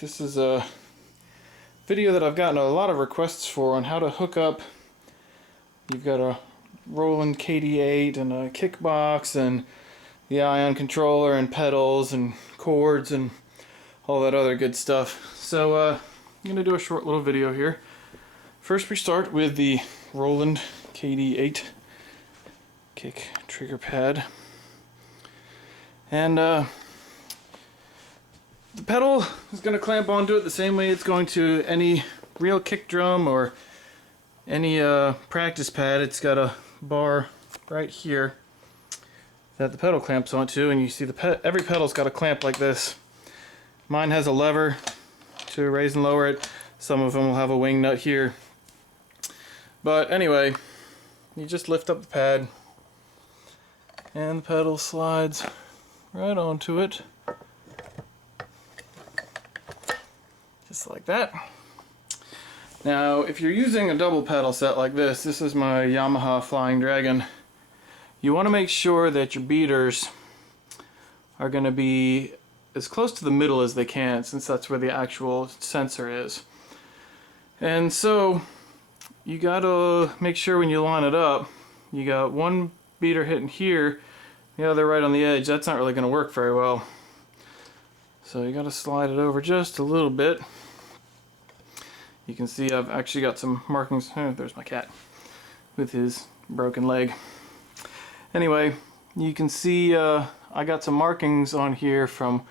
This is a video that I've gotten a lot of requests for on how to hook up. You've got a Roland KD-8 and a Kickbox and the ion controller and pedals and cords and all that other good stuff. So I'm going to do a short little video here. First we start with the Roland KD-8 kick trigger pad. And the pedal is going to clamp onto it the same way it's going to any real kick drum or any practice pad. It's got a bar right here that the pedal clamps onto, and you see every pedal's got a clamp like this. Mine has a lever to raise and lower it. Some of them will have a wing nut here. But anyway, you just lift up the pad and the pedal slides right onto it. Just like that. Now, if you're using a double pedal set like this is my Yamaha Flying Dragon, you want to make sure that your beaters are going to be as close to the middle as they can, since that's where the actual sensor is. And so you got to make sure when you line it up, you got one beater hitting here, the other right on the edge. That's not really going to work very well. So you got to slide it over just a little bit. You can see I've actually got some markings. Oh, there's my cat with his broken leg. Anyway, you can see I got some markings on here from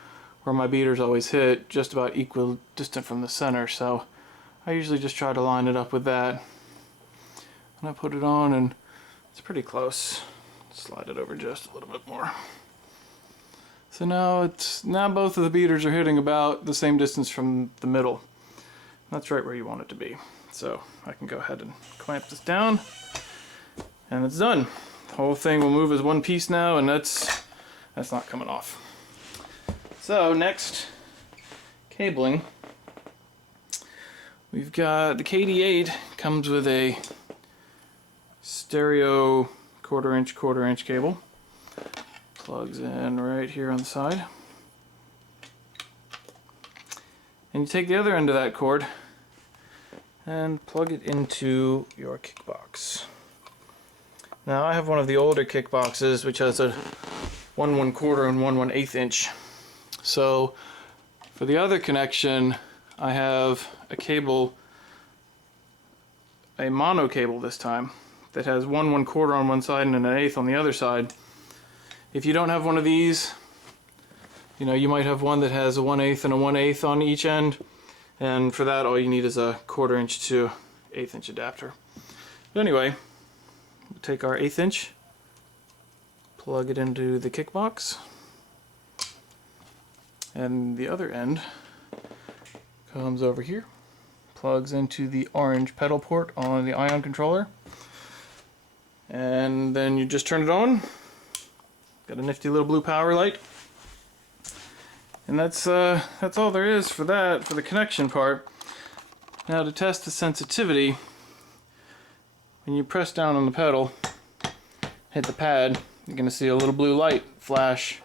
where my beaters always hit, just about equal distant from the center. So I usually just try to line it up with that. And I put it on and it's pretty close. Slide it over just a little bit more. So now both of the beaters are hitting about the same distance from the middle. That's right where you want it to be. So I can go ahead and clamp this down, and it's done. The whole thing will move as one piece now, and that's not coming off. So next, cabling. We've got the KD-8 comes with a stereo quarter inch cable. Plugs in right here on the side. And you take the other end of that cord and plug it into your Kickbox. Now I have one of the older Kickboxes which has a 1 1/4 and 1 1/8 inch. So for the other connection I have a cable, a mono cable this time, that has 1 1/4 on one side and an 1/8 on the other side. If you don't have one of these, you know, you might have one that has a 1/8 and a 1/8 on each end, and for that all you need is a 1/4 inch to 1/8 inch adapter. But anyway, we'll take our 1/8 inch, plug it into the Kickbox, and the other end comes over here, plugs into the orange pedal port on the ion controller, and then you just turn it on. Got a nifty little blue power light. And that's all there is for that, for the connection part. Now to test the sensitivity, when you press down on the pedal, hit the pad, you're going to see a little blue light flash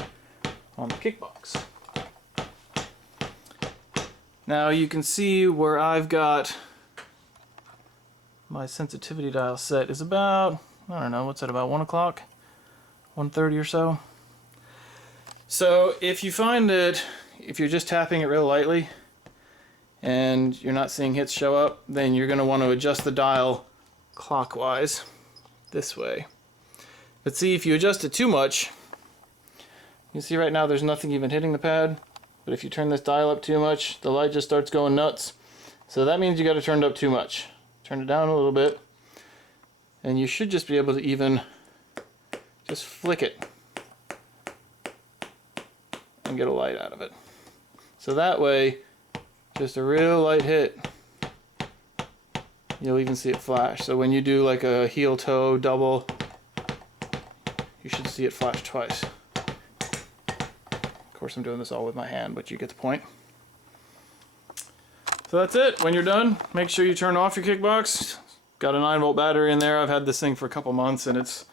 on the Kickbox. Now you can see where I've got my sensitivity dial set is about, I don't know, what's that, about 1 o'clock? 1:30 or so. So if you find that if you're just tapping it real lightly and you're not seeing hits show up, then you're going to want to adjust the dial clockwise this way. But see, if you adjust it too much, you see right now there's nothing even hitting the pad, but if you turn this dial up too much, the light just starts going nuts. So that means you got to turn it up too much. Turn it down a little bit and you should just be able to even just flick it and get a light out of it. So that way, just a real light hit, you'll even see it flash. So when you do like a heel toe double, you should see it flash twice. Of course I'm doing this all with my hand, but you get the point. So that's it. When you're done, make sure you turn off your Kickbox. Got a 9-volt battery in there. I've had this thing for a couple months and it's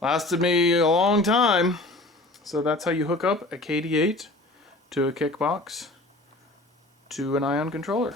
lasted me a long time. So that's how you hook up a KD-8 to a Kickbox. to an ion controller.